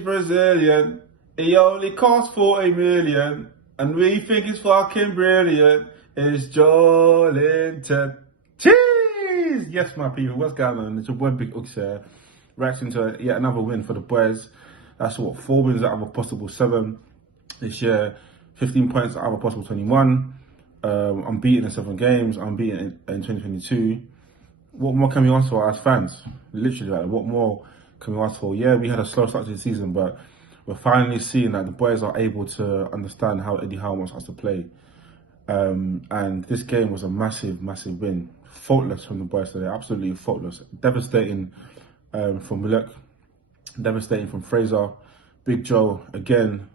Brazilian. He only costs 40 million. And we think he's fucking brilliant. It's Joelinton. Cheese! Yes, my people, what's going on? It's your boy Big Ux here. Reacting to yet another win for the boys. That's what, 4 wins out of a possible 7 this year. 15 points out of a possible 21. Unbeaten in 7 games. Unbeaten in 2022. What more can we ask for as fans? Literally, like, what more can we ask for? Yeah, we had a slow start to the season, but we're finally seeing that the boys are able to understand how Eddie Howe wants us to play. And this game was a massive, massive win. Faultless from the boys today, absolutely faultless. Devastating from Willock, devastating from Fraser. Big Joe, again,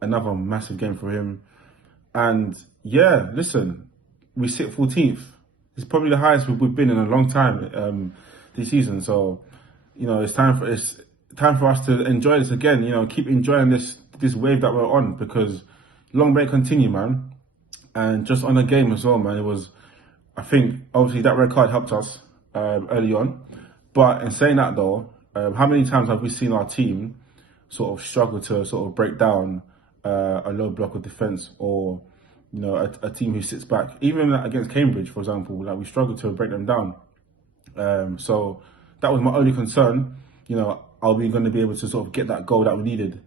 another massive game for him. And yeah, listen, we sit 14th. It's probably the highest we've been in a long time this season. So, you know, it's time for us to enjoy this again. You know, keep enjoying this wave that we're on, because long may it continue, man. And just on the game as well, man. It was, I think, obviously that red card helped us early on. But in saying that though, how many times have we seen our team sort of struggle to sort of break down a low block of defence, or you know, a team who sits back? Even against Cambridge, for example, like we struggled to break them down. So that was my only concern. You know, are we going to be able to sort of get that goal that we needed?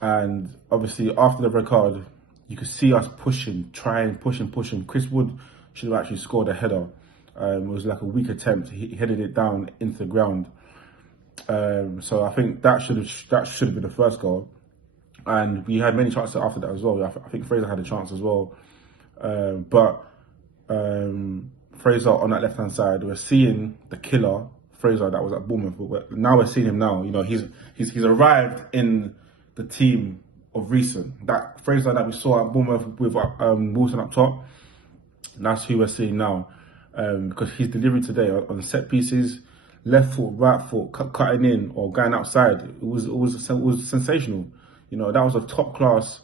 And obviously after the red card, you could see us pushing, pushing. Chris Wood should have actually scored a header. It was like a weak attempt. He headed it down into the ground. So I think that should have been the first goal. And we had many chances after that as well. I think Fraser had a chance as well. But Fraser on that left-hand side, we're seeing the killer Fraser that was at Bournemouth. But now we're seeing him now. You know, he's arrived in the team of recent. That Fraser that we saw at Bournemouth with Wilson up top, that's who we're seeing now. Because his delivery today on set pieces, left foot, right foot, cutting in or going outside, it was sensational. You know, that was a top class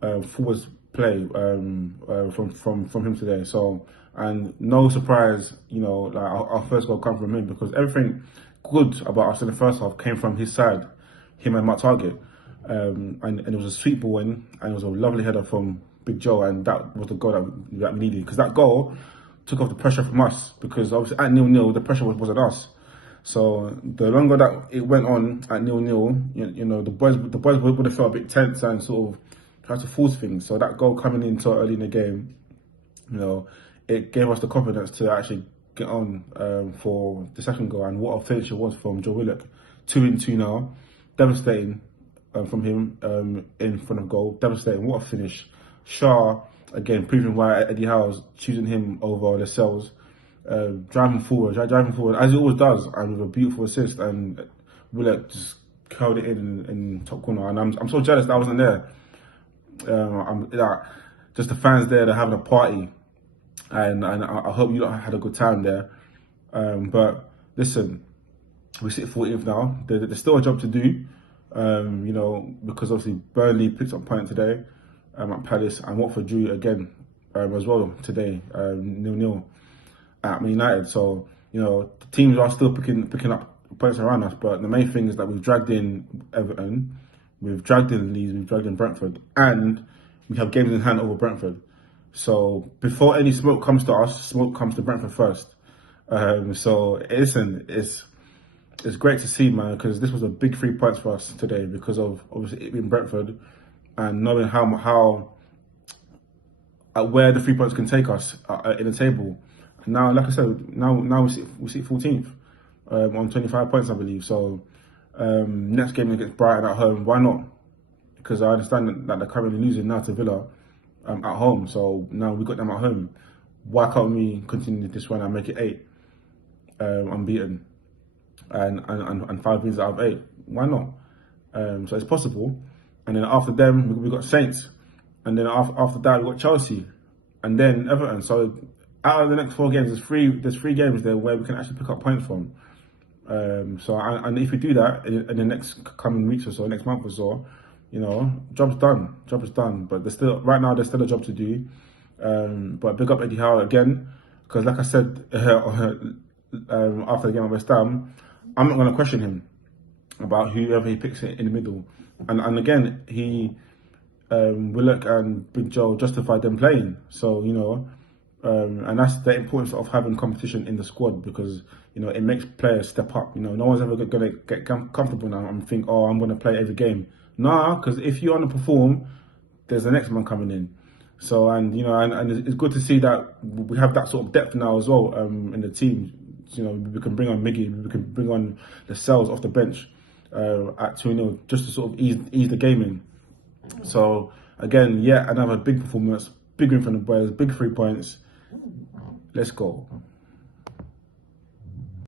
forwards play from him today. So, and no surprise, you know, like our first goal come from him, because everything good about us in the first half came from his side, him and Matt Target. And it was a sweet ball in, and it was a lovely header from Big Joe, and that was the goal that we needed, because that goal took off the pressure from us, because obviously at 0-0 the pressure wasn't us. So the longer that it went on at 0-0, you know, the boys would have felt a bit tense and sort of tried to force things. So that goal coming in so early in the game, you know, it gave us the confidence to actually get on for the second goal. And what a finish it was from Joe Willock. 2-2 now, devastating from him in front of goal, devastating. What a finish. Shaw again proving why Eddie Howe's choosing him over Lascelles. Driving forward as he always does, and with a beautiful assist, and Willock just curled it in top corner. And I'm so jealous that I wasn't there. Just the fans there, they're having a party, and I hope you lot had a good time there. But listen, we sit 14th now. There's still a job to do, you know, because obviously Burnley picked up a point today at Palace, and Watford drew again as well today, 0-0. At Man United. So, you know, the teams are still picking up points around us, but the main thing is that we've dragged in Everton, we've dragged in Leeds, we've dragged in Brentford, and we have games in hand over Brentford. So before any smoke comes to us, smoke comes to Brentford first. So listen, it's great to see, man, because this was a big 3 points for us today, because of obviously it being Brentford, and knowing how where the 3 points can take us in the table. Now, like I said, now we sit 14th on 25 points, I believe. So next game against Brighton at home, why not? Because I understand that they're currently losing now to Villa at home. So now we got them at home. Why can't we continue this run and make it 8 unbeaten and 5 wins out of 8? Why not? So it's possible. And then after them, we got Saints, and then after that we got Chelsea, and then Everton. So out of the next 4 games, there's three games there where we can actually pick up points from. And if we do that in the next coming weeks or so, next month or so, you know, job's done. Job is done. But right now there's still a job to do. But big up Eddie Howe again, because like I said after the game at West Ham, I'm not going to question him. about whoever he picks in the middle. And again, he Willock and Big Joe justified them playing. So, you know, and that's the importance of having competition in the squad, because, you know, it makes players step up. You know, no one's ever going to get comfortable now and think, oh, I'm going to play every game. Nah, because if you underperform, there's the next man coming in. So, and, you know, and it's good to see that we have that sort of depth now as well in the team. You know, we can bring on Miggy, we can bring on the cells off the bench at 2-0 just to sort of ease the game in. So, again, yeah, another big performance, big win from the boys, big 3 points. Let's go.